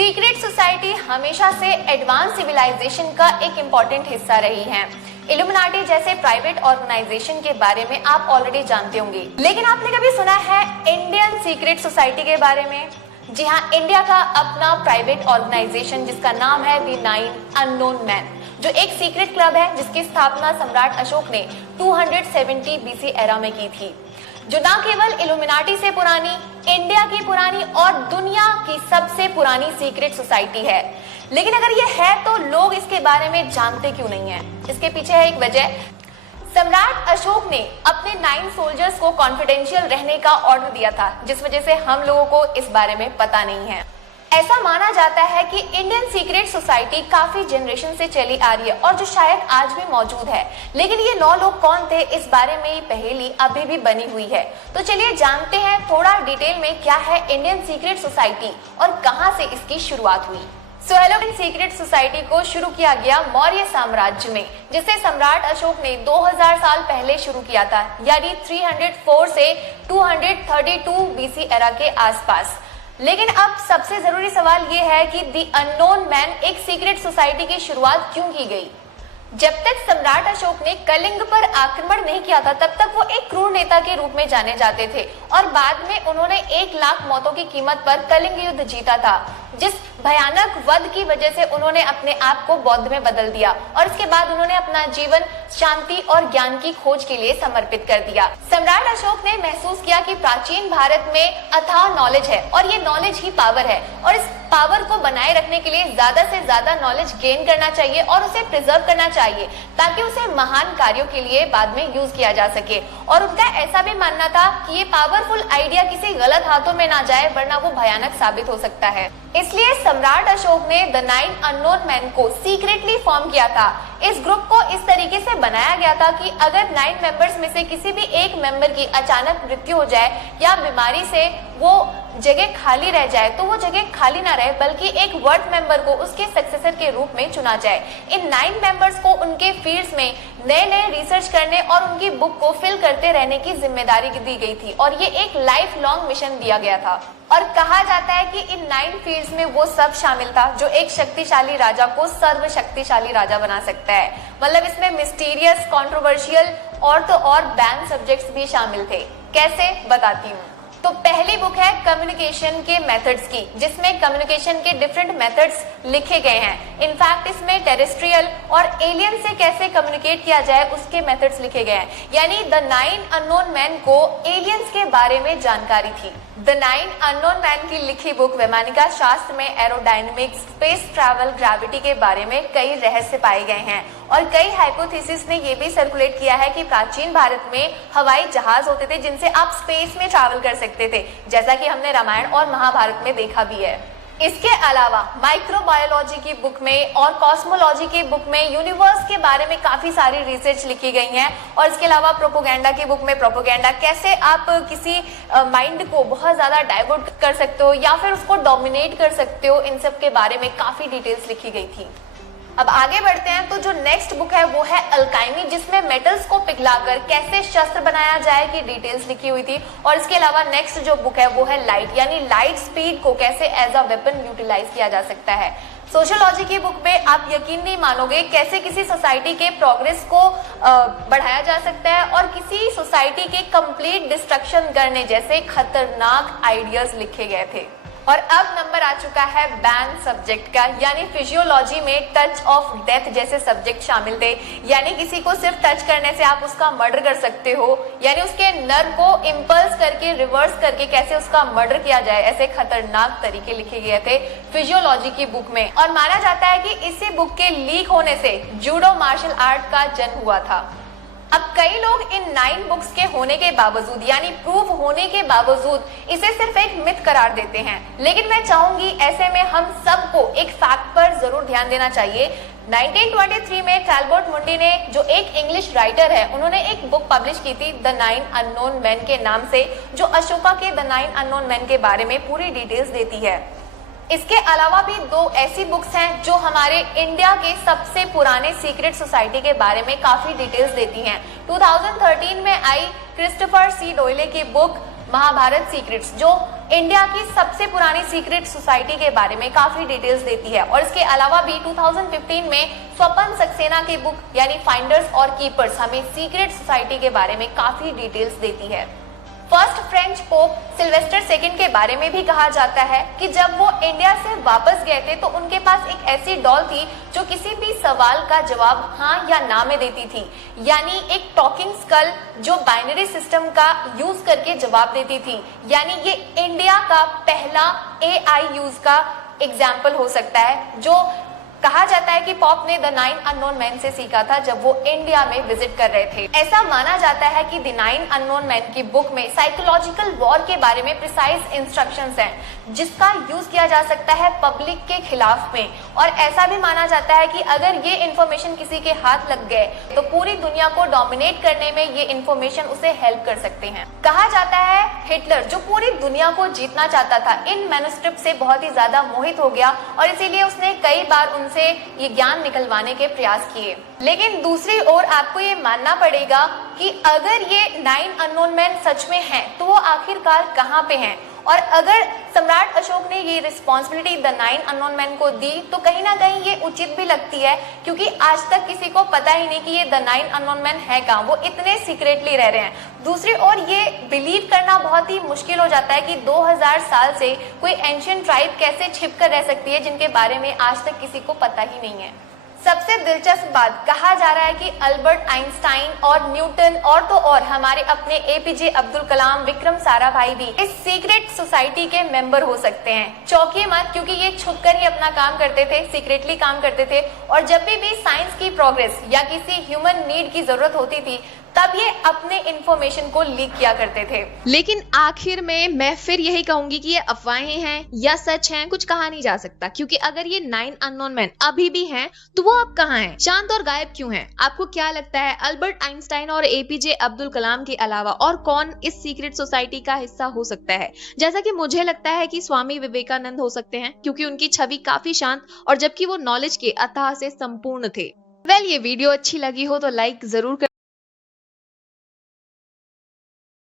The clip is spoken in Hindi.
सीक्रेट सोसाइटी हमेशा से एडवांस सिविलाइजेशन का एक इम्पॉर्टेंट हिस्सा रही है। इल्यूमिनाटी जैसे प्राइवेट ऑर्गेनाइजेशन के बारे में आप ऑलरेडी जानते होंगे, लेकिन आपने कभी सुना है इंडियन सीक्रेट सोसाइटी के बारे में? जी हाँ, इंडिया का अपना प्राइवेट ऑर्गेनाइजेशन जिसका नाम है द 9 अननोन मैन, जो एक सीक्रेट क्लब है जिसकी स्थापना सम्राट अशोक ने 270 बीसी एरा में की थी, जो न केवल इल्यूमिनाटी से पुरानी, इंडिया की पुरानी और दुनिया की सबसे पुरानी सीक्रेट सोसाइटी है। लेकिन अगर ये है तो लोग इसके बारे में जानते क्यों नहीं है? इसके पीछे है एक वजह। सम्राट अशोक ने अपने 9 सोल्जर्स को कॉन्फिडेंशियल रहने का ऑर्डर दिया था, जिस वजह से हम लोगों को इस बारे में पता नहीं है। ऐसा माना जाता है कि इंडियन सीक्रेट सोसाइटी काफी जनरेशन से चली आ रही है और जो शायद आज भी मौजूद है, लेकिन ये 9 लोग कौन थे, इस बारे में ये पहेली अभी भी बनी हुई है। तो चलिए जानते हैं थोड़ा डिटेल में क्या है इंडियन सीक्रेट सोसाइटी और कहां से इसकी शुरुआत हुई। इंडियन सीक्रेट सोसाइटी को शुरू किया गया मौर्य साम्राज्य में, जिसे सम्राट अशोक ने 2000 साल पहले शुरू किया था, यानी 304 से 232 बीसी एरा के आसपास। लेकिन अब सबसे जरूरी सवाल ये है कि द अननोन मैन एक सीक्रेट सोसाइटी की शुरुआत क्यों की गई? जब तक सम्राट अशोक ने कलिंग पर आक्रमण नहीं किया था, तब तक वो एक क्रूर नेता के रूप में जाने जाते थे और बाद में उन्होंने 1 लाख मौतों की कीमत पर कलिंग युद्ध जीता था, जिस भयानक वध की वजह से उन्होंने अपने आप को बौद्ध में बदल दिया और इसके बाद उन्होंने अपना जीवन शांति और ज्ञान की खोज के लिए समर्पित कर दिया। सम्राट अशोक ने महसूस किया कि प्राचीन भारत में अथाह नॉलेज है और ये नॉलेज ही पावर है, और इस पावर को बनाए रखने के लिए ज्यादा से ज्यादा नॉलेज गेन करना चाहिए और उसे प्रिजर्व करना चाहिए, ताकि उसे महान कार्यों के लिए बाद में यूज किया जा सके। और उनका ऐसा भी मानना था कि ये पावरफुल आइडिया किसी गलत हाथों में ना जाए, वरना वो भयानक साबित हो सकता है। इसलिए सम्राट अशोक ने द 9 अननोन मैन को सीक्रेटली फॉर्म किया था। इस ग्रुप को इस तरीके से बनाया गया था कि अगर 9 मेंबर्स में से किसी भी एक मेंबर की अचानक मृत्यु हो जाए या बीमारी से वो जगह खाली रह जाए, तो वो जगह खाली ना रहे, बल्कि एक वर्थ मेंबर को उसके सक्सेसर के रूप में चुना जाए। इन 9 मेंबर्स को उनके फील्ड्स में नए नए रिसर्च करने और उनकी बुक को फिल करते रहने की जिम्मेदारी दी गई थी, और ये एक लाइफ लॉन्ग मिशन दिया गया था। और कहा जाता है कि इन 9 फील्ड्स में वो सब शामिल था जो एक शक्तिशाली राजा को सर्वशक्तिशाली राजा बना सकता है। मतलब इसमें मिस्टीरियस, कंट्रोवर्शियल और तो और बैन सब्जेक्ट्स भी शामिल थे। कैसे, बताती हूँ। तो पहली बुक है कम्युनिकेशन के मेथड्स की, जिसमें कम्युनिकेशन के डिफरेंट मेथड्स लिखे गए हैं। इनफैक्ट इसमें टेरेस्ट्रियल और एलियन से कैसे कम्युनिकेट किया जाए उसके मेथड्स लिखे गए हैं। यानी द 9 अननोन मैन को एलियंस के बारे में जानकारी थी। द 9 अननोन मैन की लिखी बुक वैमानिका शास्त्र में एरोडायनेमिक्स, स्पेस ट्रैवल, ग्रेविटी के बारे में कई रहस्य पाए गए हैं, और कई हाइपोथेसिस ने ये भी सर्कुलेट किया है कि प्राचीन भारत में हवाई जहाज होते थे जिनसे आप स्पेस में ट्रैवल कर सकते थे, जैसा कि हमने रामायण और महाभारत में देखा भी है। इसके अलावा माइक्रोबायोलॉजी की बुक में और कॉस्मोलॉजी की बुक में यूनिवर्स के बारे में काफी सारी रिसर्च लिखी गई हैं, और इसके अलावा प्रोपोगेंडा की बुक में प्रोपोगेंडा कैसे आप किसी माइंड को बहुत ज्यादा डाइवर्ट कर सकते हो या फिर उसको डोमिनेट कर सकते हो, इन सब के बारे में काफी डिटेल्स लिखी गई थी। अब आगे बढ़ते हैं, तो जो नेक्स्ट बुक है वो है अल्काइमी, जिसमें मेटल्स को पिघलाकर कैसे शस्त्र बनाया जाए की डिटेल्स लिखी हुई थी। और इसके अलावा नेक्स्ट जो बुक है वो है लाइट, यानी लाइट स्पीड को कैसे एज अ वेपन यूटिलाइज किया जा सकता है। सोशियोलॉजी की बुक में आप यकीन नहीं मानोगे कैसे किसी सोसाइटी के प्रोग्रेस को बढ़ाया जा सकता है और किसी सोसाइटी के कंप्लीट डिस्ट्रक्शन करने जैसे खतरनाक आइडियाज लिखे गए थे। और अब नंबर आ चुका है बैन सब्जेक्ट का, यानी फिजियोलॉजी में टच ऑफ डेथ जैसे सब्जेक्ट शामिल थे। यानी किसी को सिर्फ टच करने से आप उसका मर्डर कर सकते हो, यानी उसके नर्व को इम्पल्स करके रिवर्स करके कैसे उसका मर्डर किया जाए, ऐसे खतरनाक तरीके लिखे गए थे फिजियोलॉजी की बुक में। और माना जाता है कि इसी बुक के लीक होने से जूडो मार्शल आर्ट का जन्म हुआ था। अब कई लोग इन 9 बुक्स के होने के बावजूद, यानी प्रूफ होने के बावजूद, इसे सिर्फ एक मिथ करार देते हैं। लेकिन मैं चाहूंगी ऐसे में हम सबको एक फैक्ट पर जरूर ध्यान देना चाहिए। 1923 में टैलबॉट मुंडी ने, जो एक इंग्लिश राइटर है, उन्होंने एक बुक पब्लिश की थी द 9 अननोन मैन के नाम से, जो अशोका के द 9 अननोन मैन के बारे में पूरी डिटेल्स देती है। इसके अलावा भी 2 ऐसी बुक्स हैं जो हमारे इंडिया के सबसे पुराने सीक्रेट सोसाइटी के बारे में काफी डिटेल्स देती हैं। 2013 में आई क्रिस्टोफर सी डोयले की बुक महाभारत सीक्रेट्स, जो इंडिया की सबसे पुरानी सीक्रेट सोसाइटी के बारे में काफी डिटेल्स देती है और इसके अलावा भी 2015 में स्वपन सक्सेना की बुक यानी फाइंडर्स और कीपर्स हमें सीक्रेट सोसाइटी के बारे में काफी डिटेल्स देती है। First French pope Sylvester second के बारे में भी कहा जाता है कि जब वो इंडिया से वापस गए थे तो उनके पास एक ऐसी डॉल थी जो किसी भी सवाल का जवाब हाँ या ना में देती थी, यानी एक टॉकिंग स्कल जो बाइनरी सिस्टम का यूज करके जवाब देती थी। यानी ये इंडिया का पहला AI यूज का एग्जाम्पल हो सकता है, जो कहा जाता है कि पॉप ने द 9 अननोन मैन से सीखा था जब वो इंडिया में विजिट कर रहे थे। ऐसा माना जाता है कि द 9 अननोन मैन की बुक में साइकोलॉजिकल वॉर के बारे में प्रिसाइज इंस्ट्रक्शंस हैं जिसका यूज किया जा सकता है पब्लिक के खिलाफ में। और ऐसा भी माना जाता है कि अगर ये इंफॉर्मेशन किसी के हाथ लग गए तो पूरी दुनिया को डोमिनेट करने में ये इंफॉर्मेशन उसे हेल्प कर सकते हैं। कहा जाता है हिटलर जो पूरी दुनिया को जीतना चाहता था इन मैन्युस्क्रिप्ट से बहुत ही ज्यादा मोहित हो गया और इसीलिए उसने कई बार से ये ज्ञान निकलवाने के प्रयास किए। लेकिन दूसरी ओर आपको ये मानना पड़ेगा कि अगर ये 9 अननोन मैन सच में हैं तो वो आखिरकार कहाँ पे हैं। और अगर सम्राट अशोक ने ये रिस्पॉन्सिबिलिटी द 9 अननोन मैन को दी तो कहीं ना कहीं ये उचित भी लगती है, क्योंकि आज तक किसी को पता ही नहीं कि ये द 9 अननोन मैन है कहाँ, वो इतने सीक्रेटली रह रहे हैं। दूसरी ओर ये बिलीव करना बहुत ही मुश्किल हो जाता है कि 2000 साल से कोई एंशिएंट ट्राइब कैसे छिप कर रह सकती है जिनके बारे में आज तक किसी को पता ही नहीं है। सबसे दिलचस्प बात, कहा जा रहा है कि अल्बर्ट आइंस्टाइन और न्यूटन और तो और हमारे अपने APJ अब्दुल कलाम, विक्रम साराभाई भी इस सीक्रेट सोसाइटी के मेंबर हो सकते हैं। चौंकिए मत, क्योंकि ये छुपकर ही अपना काम करते थे, सीक्रेटली काम करते थे और जब भी साइंस की प्रोग्रेस या किसी ह्यूमन नीड की जरूरत होती थी तब ये अपने इंफॉर्मेशन को लीक किया करते थे। लेकिन आखिर में मैं फिर यही कहूंगी कि ये अफवाहें हैं या सच हैं, कुछ कहा नहीं जा सकता, क्योंकि अगर ये 9 अननोन मैन अभी भी हैं तो वो अब कहाँ हैं, शांत और गायब क्यों हैं? आपको क्या लगता है, अल्बर्ट आइंस्टाइन और APJ अब्दुल कलाम के अलावा और कौन इस सीक्रेट सोसाइटी का हिस्सा हो सकता है? जैसा कि मुझे लगता है कि स्वामी विवेकानंद हो सकते हैं, क्योंकि उनकी छवि काफी शांत और जबकि वो नॉलेज के अथाह से संपूर्ण थे। वेल, ये वीडियो अच्छी लगी हो तो लाइक जरूर कर